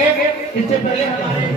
करेंगे। इससे पहले हमारे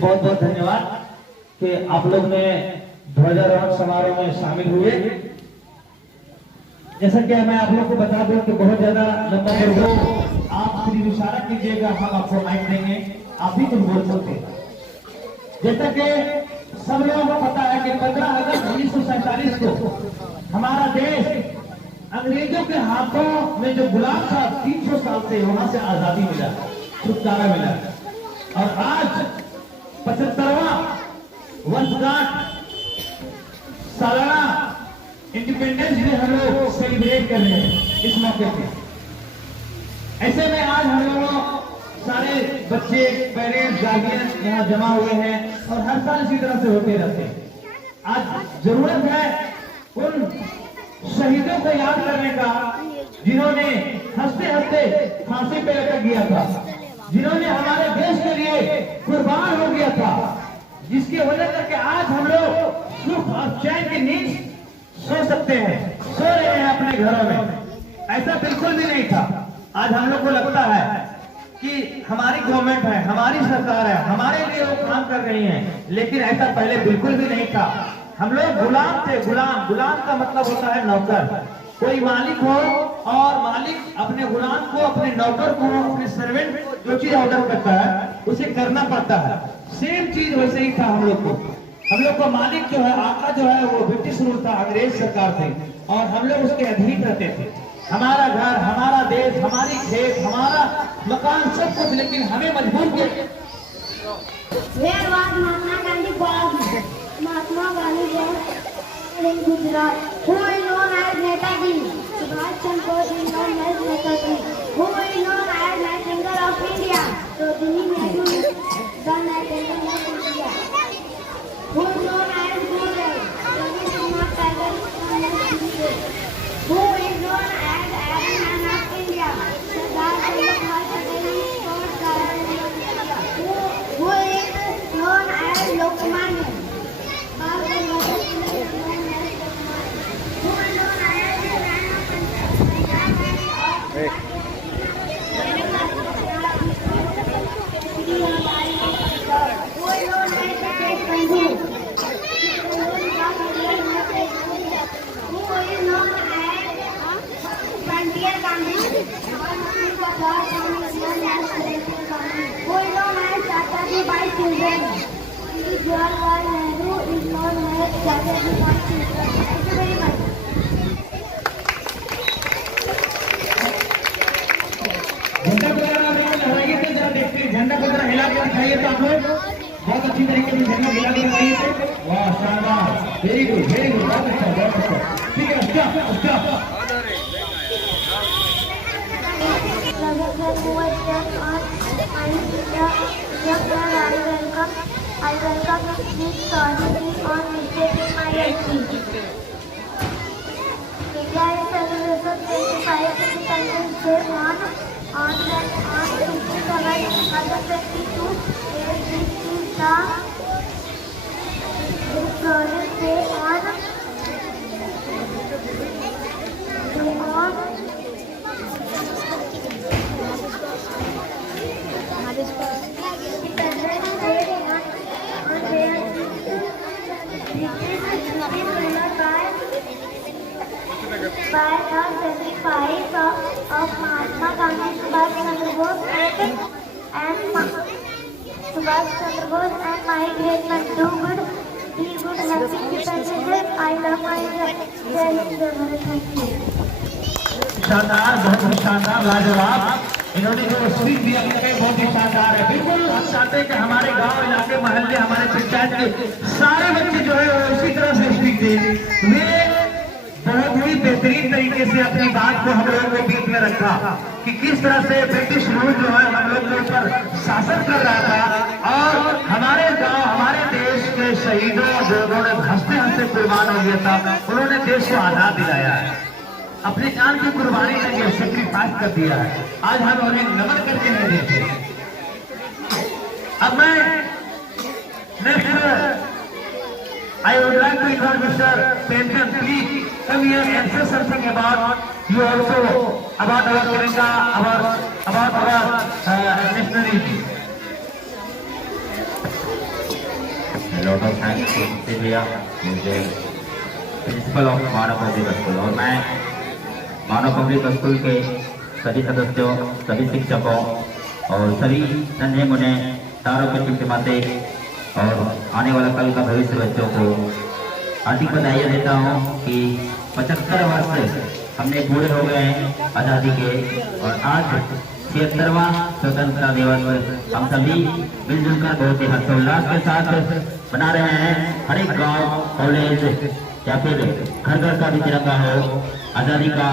बहुत बहुत धन्यवाद कि आप लोग ने ध्वजारोहण समारोह में शामिल हुए। जैसा कि मैं आप लोग को बता दूं कि बहुत ज्यादा लंबा हो, आप सिर्फ इशारा कीजिएगा, हम आपको माइक देंगे, आप भी कुछ बोल सकते हैं। जैसा कि सब लोगों को पता है कि 15 अगस्त 1947 को हमारा देश अंग्रेजों के हाथों में जो गुलाम था, 300 साल से वहां से आजादी मिला, छुटकारा मिला। और आज 75वां वर्षगांठ सालाना इंडिपेंडेंस डे हम लोग सेलिब्रेट कर रहे हैं इस मौके पे। ऐसे में आज हम लोग सारे बच्चे, पेरेंट्स, गार्जियन यहाँ जमा हुए हैं और हर साल इसी तरह से होते रहते हैं। आज जरूरत है उन शहीदों को याद करने का जिन्होंने हंसते हंसते फांसी पे लटक गया था, जिन्होंने हमारे देश के लिए कुर्बान हो गया था, जिसकी वजह करके आज हम लोग सुख और चैन की नींद सो सकते हैं, सो रहे हैं अपने घरों में। ऐसा बिल्कुल भी नहीं था। आज हम लोग को लगता है कि हमारी गवर्नमेंट है, हमारी सरकार है, हमारे लिए वो काम कर रही है, लेकिन ऐसा पहले बिल्कुल भी नहीं था। हम लोग गुलाम थे। गुलाम, गुलाम का मतलब होता है नौकर। कोई मालिक हो और मालिक अपने गुलाम को, अपने नौकर को, अपने सर्वेंट को जो चीज ऑर्डर करता है उसे करना पड़ता है। सेम चीज वैसे ही था हम लोग को। हम लोग को मालिक जो है, आका जो है, वो ब्रिटिश रूल था, अंग्रेज सरकार थी और हम लोग उसके अधीन रहते थे। हमारा घर, हमारा देश, हमारी खेत, हमारा मकान, सब कुछ, लेकिन हमें मजबूर किया। Mahatma Gandhi Mahatma Gandhi in Gujarat, who is known as Netaji. Subhash Chandra Bose is known as Netaji, who is known as Nightingale of India. So Jimmy Nehru is the Nightingale of India. Who is known as Gurudev. Rabindranath Tagore is known as Gurudev. Who is known as Iron Man of India. Sardar Vallabhbhai Patel is called Guardian of India. Who is known as Lokmanya. children. Jawaharlal Nehru is known as Daddy of all children. Thank you very much. झंडा को जरा लहराइए थे, जरा देखते हैं झंडा को जरा हिला के दिखाइए तो आप लोग बहुत अच्छी तरीके से झंडा हिला के दिखाइए थे। वाह शानदार, वेरी गुड, बहुत अच्छा, बहुत अच्छा। ठीक है, अच्छा अच्छा। I welcome this authority on visiting my country. India is celebrating 25th Independence Day on 27th August 22. This is the Republic Day on by the 25th of Mahatma Gandhi, Subhash Chandra Bose and my great man. Do good, be good, happy independence. I love my country. Thank you. शानदार, बहुत ही शानदार, लाजवाब। इन्होंने जो speech दिया बहुत ही शानदार है। बिल्कुल हम चाहते हैं कि हमारे गांव, इलाके, मोहल्ले, हमारे पंचायत के सारे बच्चे जो है वो इसी तरह से स्पीच दें। वे बहुत ही बेहतरीन तरीके से अपनी बात को हम लोगों के बीच में रखा कि किस तरह से ब्रिटिश रूल जो है हम लोग के ऊपर शासन कर रहा था और हमारे गांव, हमारे देश के शहीदों जो उन्होंने हंसते हंसते कुर्बान हो गया था, उन्होंने देश को आजाद दिलाया है, अपनी जान की कुर्बानी करके सेक्रीफाइस कर दिया है। आज हम उन्हें नमन करके नहीं देते। अब मैं next I would like to invite Mr. Pension, please come here and say something about you also, about our Tiranga, about our nationality. lot of thanks to भैया, मुझे principle of Manav public school और मैं मानव public school के सभी सदस्यों, सभी शिक्षकों और सभी नन्हे मुन्ने तारों के टिमटिमाते और आने वाला कल का भविष्य बच्चों को हार्दिक बधाइयाँ देता हूँ कि 75 वर्ष हमने पूरे हो गए हैं आज़ादी के और आज 76वां स्वतंत्रता दिवस हम सभी मिलजुल कर बहुत ही हर्षोल्लास के साथ बना रहे हैं। हर एक गाँव, कॉलेज या फिर घर घर का भी तिरंगा हो। आज़ादी का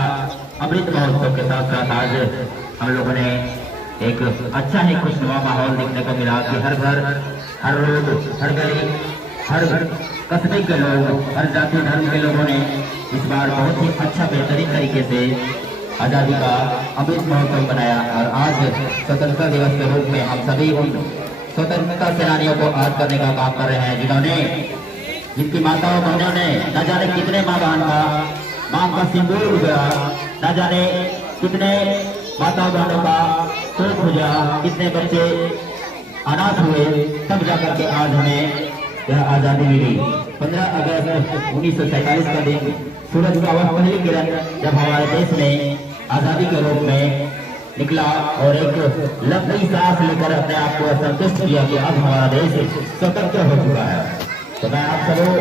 अमृत महोत्सव के साथ साथ आज हम लोगों ने एक अच्छा ही खुशनुमा माहौल देखने को मिला कि हर घर, हर रोड, हर गली, हर कस्बे के लोग, हर जाति धर्म के लोगों ने इस बार बहुत ही अच्छा बेहतरीन तरीके से आज़ादी का अमृत महोत्सव बनाया और आज स्वतंत्रता दिवस के रूप में हम सभी उन स्वतंत्रता सेनानियों को याद करने का काम कर रहे हैं जिनकी माताओं बहनों ने न जाने कितने माँ का सिंदूर गुजरा, न जाने कितने माता बहनों का कोख खुजा, कितने बच्चे अनाथ हुए, तब जाकर के आज हमें यह आज़ादी मिली। 15 अगस्त 1947 का दिन सूरज का वह पहली किरण जब हमारे देश में आज़ादी के रूप में निकला और एक लंबी सांस लेकर अपने आप को संतुष्ट किया कि अब हमारा देश स्वतंत्र हो चुका है। तो मैं आप सबों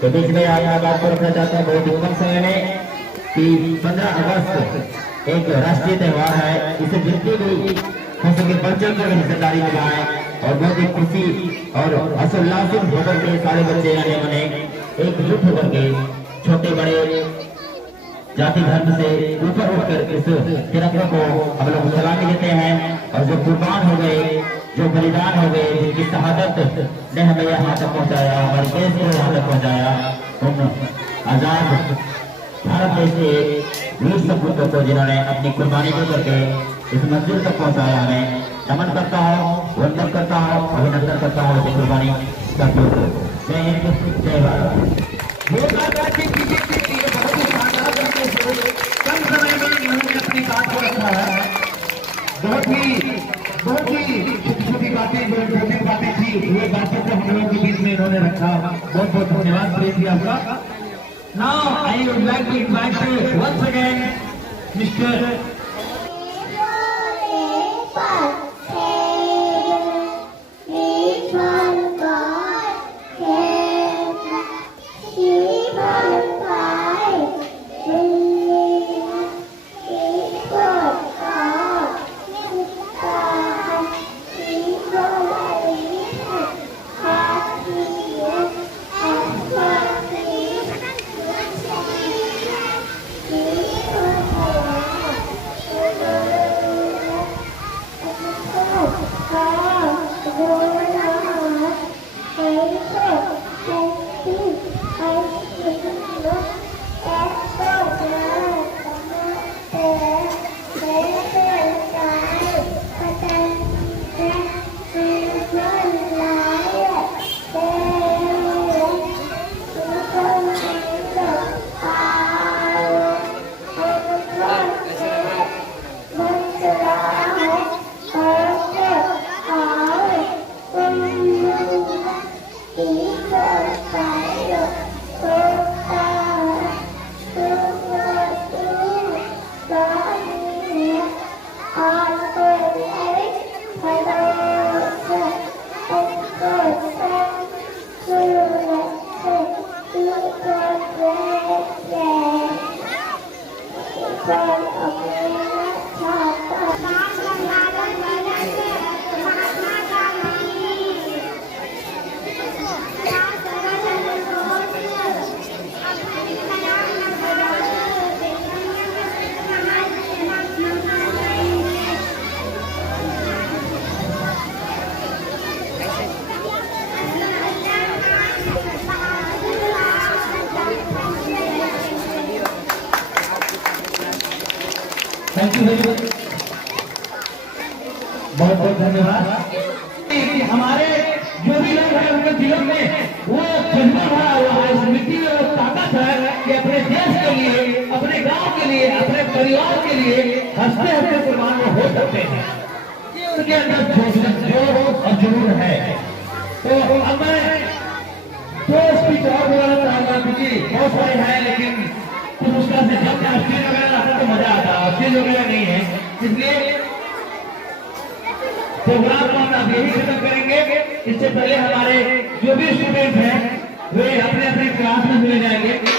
के बीच में आज बात को रखना चाहता हूँ बहुत ही कम समय में कि 15 अगस्त एक राष्ट्रीय त्योहार है। इसे जितनी भी हो सके बच्चों की हिस्सेदारी निभाएं और बहुत ही खुशी और हर्षोल्लासित होकर के सारे बच्चे आने बने एकजुट होकर के छोटे बड़े जाति धर्म से ऊपर उठकर इस तिरंगे को हम लोग सलामी देते हैं और जो कुर्बान हो गए, जो बलिदान हो गए, जिनकी शहादत ने हमें यहाँ तक पहुँचाया, हमारे देश को यहाँ तक पहुँचाया, उन आजाद भारत देश के वीर सपूतों को जिन्होंने अपनी कुर्बानी को करके इस मंजिल तक पहुँचाया, हमें नमन करता हूँ, वंदन करता हूँ, अभिनंदन करता हूँ इस कुर्बानी साथियों को। जय हिंद, जय भारत। कम समय में इन्होंने अपनी बात को रखा है। बहुत ही छोटी बातें, जो इम्पोर्टेंट बातें थी, वो बातों को हम लोगों के बीच में इन्होंने रखा। बहुत बहुत धन्यवाद प्रेम जी आपका। Now I would like to invite you once again, Mr. Thank you. Thank you very much, बहुत बहुत धन्यवाद। हमारे जो भी लोग हैं उनके दिलों में वो जज्बा भरा हुआ है, इस मिट्टी में वो ताकत है कि अपने देश के लिए, अपने गांव के लिए, अपने परिवार के लिए हंसते हंसते कुर्बान हो सकते हैं। ये उनके अंदर जोश और जुनून है। तो अब मैं दो स्पीच और बोलना चाहूंगा क्योंकि बहुत सारे हैं, लेकिन कुछ उसका से जब स्टेज वगैरह आता तो मजा आता है, स्टेज वगैरह नहीं है, इसलिए प्रोग्राम को हम यही खत्म करेंगे। इससे पहले हमारे जो भी स्टूडेंट हैं वे अपने अपने क्लास में चले जाएंगे।